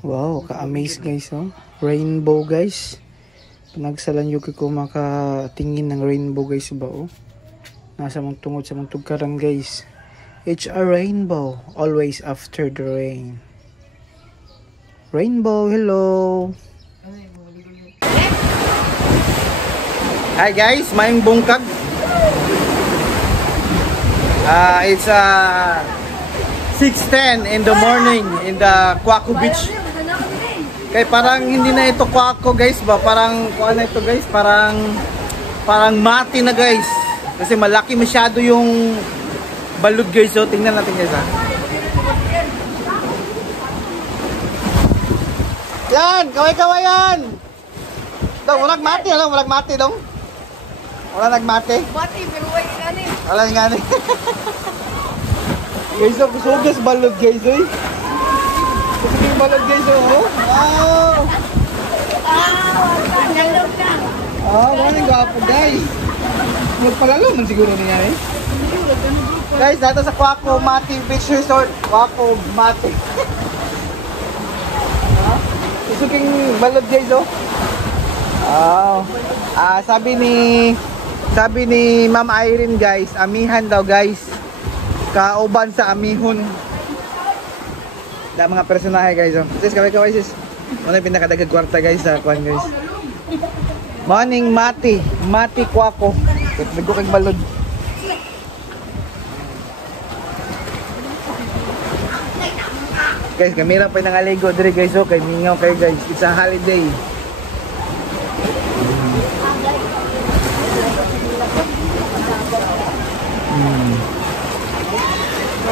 Wow, ka-amaze guys, oh. Rainbow guys. Panagsalan yung ko makatingin ng rainbow guys ba, oh. Nasa mong tungod sa mong tugkaran guys. It's a rainbow, always after the rain. Rainbow, hello. Hi guys, maing bungkag. It's 6:10 in the morning in the Quaco Beach. Kaya parang hindi na ito Quaco guys ba, parang ano ito guys, parang mati na guys. Kasi malaki masyado yung balud guys. So tingnan natin guys ha. Yan, kaway-kaway yan. Dong, walang mati, alam, walang mati dong. Wala nagmati. Mati, pero wala ngani. Wala ngani. Guys, so sugas balud guys, oy. Sugas balud guys, oh. Wow. Nalog na. Maraming gwapo guys. Magpalalo man siguro niya eh. Guys, dito sa Quaco Mati Beach Resort. Quaco Mati. Susuking balod guys, oh. Sabi ni Ma'am Irene guys, amihan daw guys. Kauban sa amihon. Da mga personahe guys, oh. Sis, kaway-kaway sis. Ano yung pinakadagag kwarta guys sa kwan guys. Morning Mati, Mati Quaco. Nagko kay balod. Guys, kamera pa nangaligo dire guys, oh, kay mingaw kayo guys. It's a holiday.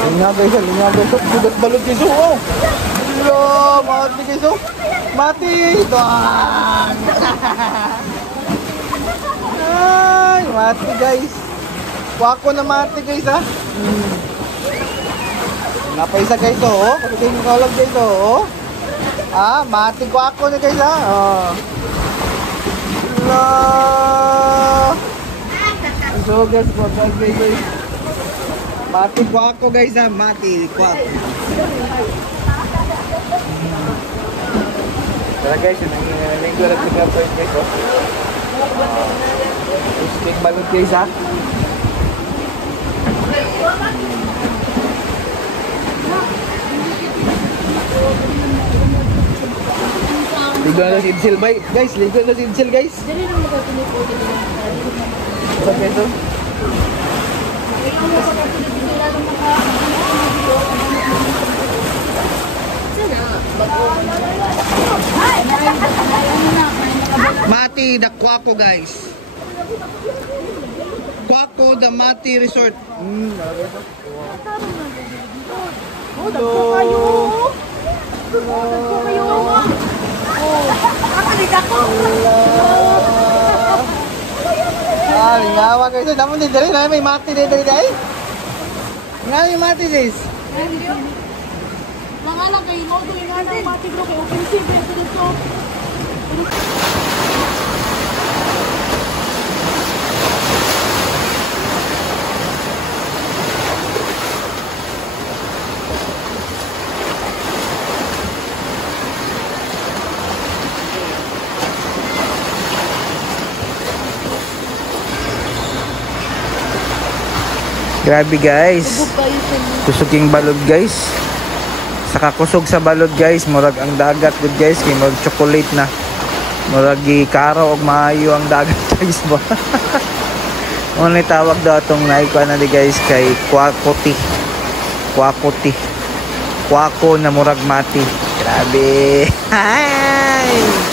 Lingaw guys, lingaw guys. Sugat balod guys, oh. Hello, mati guys, oh. Mati. Doang. Ay, mati guys. Quaco na mati guys, ha. Napaisa guys, oh. Kasi yung kaulog guys, oh. Mati Quaco na guys, ha. Oh. Hello. So guys, guys. Mati Quaco guys, ha. Mati Quaco. Tara guys, nanginggo na tingnan po yun guys, oh. Usking balot guys, ha. Ligo na si Idsel guys, ligo na si Idsel guys. Sa peso. Mati the Quaco guys. Quaco the Mati Resort. Hello. Lingawa guys. Namun din dali na may mati din dali guys. Nga yung mati guys. Mga lang kayo, no? Doon nga ng mati bro, kayo open sea, dito. Grabe guys. Kusuging balod guys. Saka kusog sa balod guys, murag ang dagat good guys, kay murag chocolate na. Murag gikaro og maayo ang dagat guys ba. Ano tawag daw atong naikuan na di guys kay Quacoti. Quacoti. Quaco na murag mati. Grabe. Hi.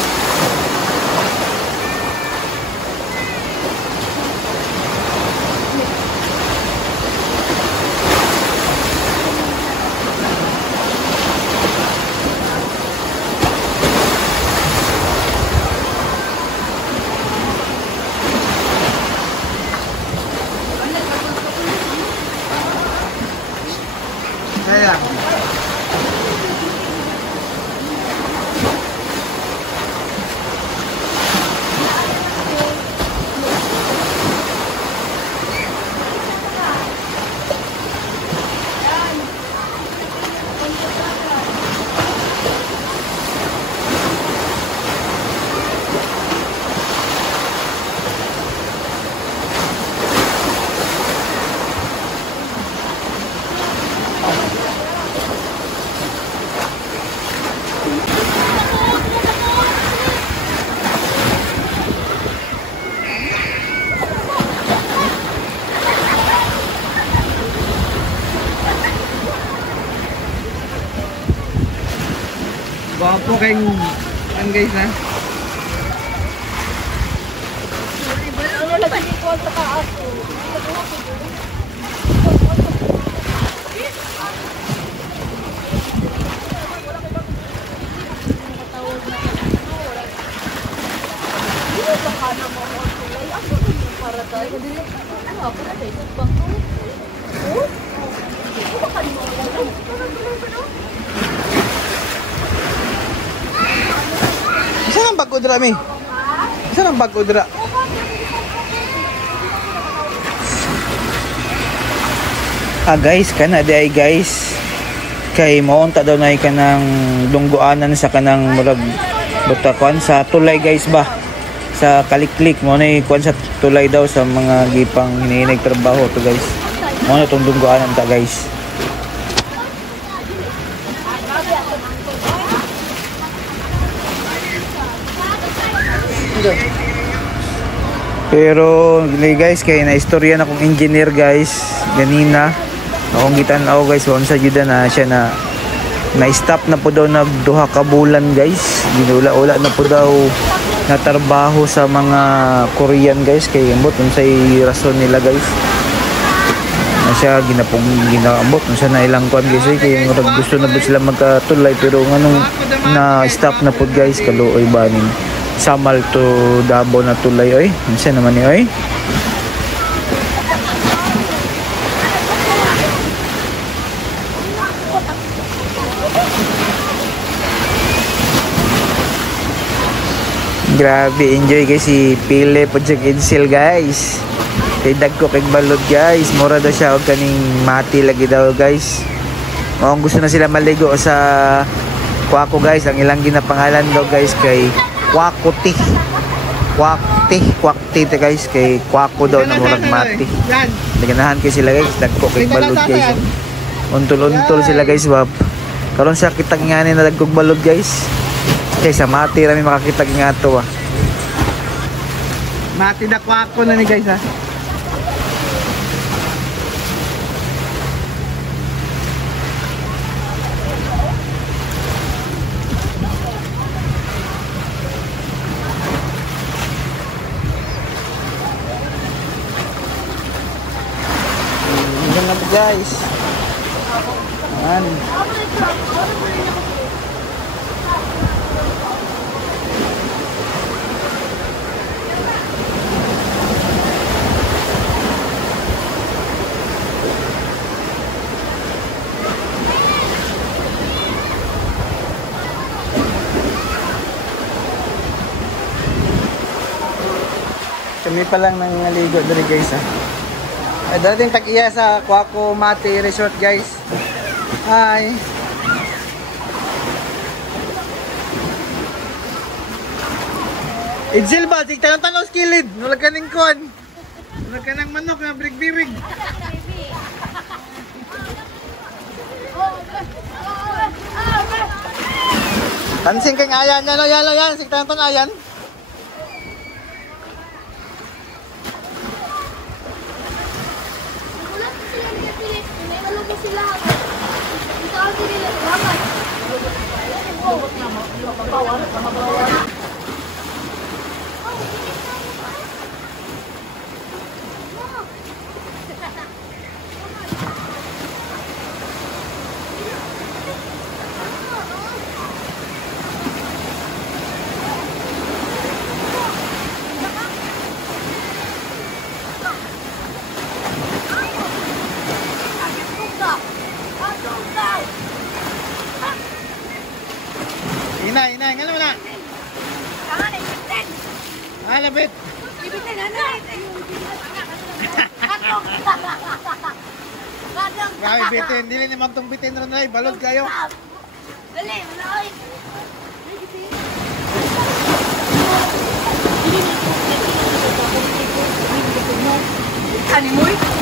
Gwapo kayong yan guys ha. Ano na ba ko sa kaas ko? Saan ang bag ko dira, Mi? Saan ang bag ko dira? Guys, kana di ay guys. Kay maunta daw na kanang dungguanan sa kanang murag butakon sa tulay guys ba. Sa kaliklik mo na kuan sa tulay daw sa mga gipang hinihinig trabaho to guys. Mo na tong dungguanan ta guys. Pero guys kay na istorya na kong engineer guys ganina akong gitan-aw guys sa juda na siya na stop na po daw nagduha ka bulan guys ginula-ula na po daw na trabaho sa mga Korean guys kay ambot unsay rason nila guys na siya ginaambot unsa na ilang kwan guys kay gusto na po sila magkatulay pero nganong na stop na po guys kaluoy banin Samal to Davao na tulay oy. Unsa naman ni oy? Grabe enjoy guys si Pile po jag Edsel guys. Kay dagko kay balod guys. Mura daw siya og kaning mati lagi daw guys. Mao gusto na sila maligo sa Kwako guys. Ang ilang ginapangalan daw guys kay Kwakuti. Kwakti guys kay Kwako daw na murag mati. Naganahan kay sila guys, dagko kay balod guys. Untol-untol sila guys, wap. Karon sa kitag ngani na dagkog balod guys. Kay sa mati rami makakitag nga to ah. Mati na Kwako na ni guys ha. Guys, ayan. Kami pa lang nangaligo dali guys ha. Ay, dating tag-iya sa Kwako Mati Resort guys. Hi. Idzil ba? Sig tanong skilid. Nulag ka ng kon. Nulag ka ng manok na birig-birig. Pansin kang ayan. Yan. Sig tanong ayan. Inay, ngano na? Labit. Ibitin na. Grabe bitin, dili ni magtong bitin ron ay balod kayo. Dali, manoy. Animoy?